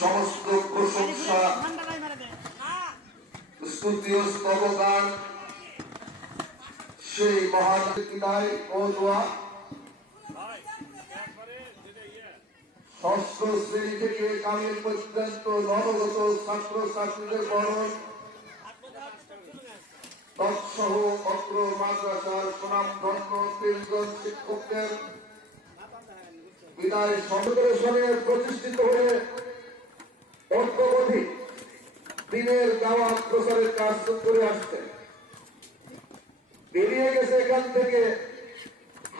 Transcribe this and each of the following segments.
সমস্ত প্রশংসা স্তুতীয় স্তবগান। সেই মহান ও দোয়া ষষ্ঠ শ্রেণি থেকে কামিল পর্যন্ত নবগত ছাত্র ছাত্রীদের বরণ। তৎসহ অত্র মাদ্রাসার সুনামধন্য তিনজন শিক্ষকদের বিদায় সংগ্রহণে প্রতিষ্ঠিত হয়ে অর্থবধি দিনের দাওয়াত প্রচারের কাজ করে আসছে। বেরিয়ে গেছে এখান থেকে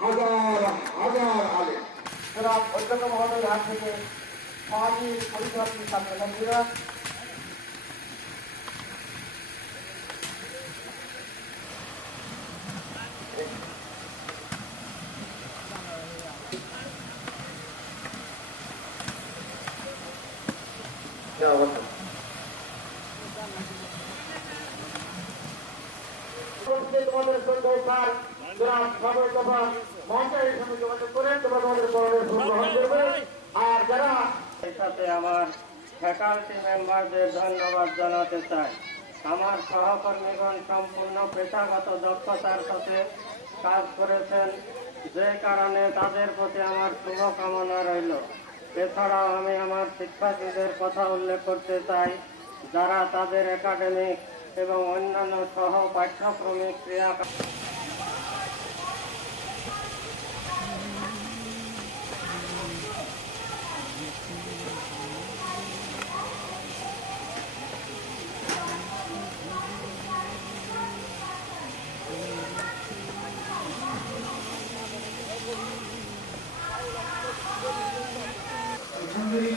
হাজার হাজার আলে অধ্যক্ষ মহোদয়ের হাত থেকে সমাজী পরিচালনী আর যারা সাথে আমার ফ্যাকাল্টি মেম্বারদের ধন্যবাদ জানাতে চাই আমার সহকর্মীগণ সম্পূর্ণ পেশাগত দক্ষতার সাথে কাজ করেছেন, যে কারণে তাদের প্রতি আমার শুভকামনা রইল। এছাড়াও আমি আমার শিক্ষার্থীদের কথা উল্লেখ করতে চাই, যারা তাদের একাডেমিক এবং অন্যান্য সহ পাঠ্যক্রমিক ক্রিয়া somebody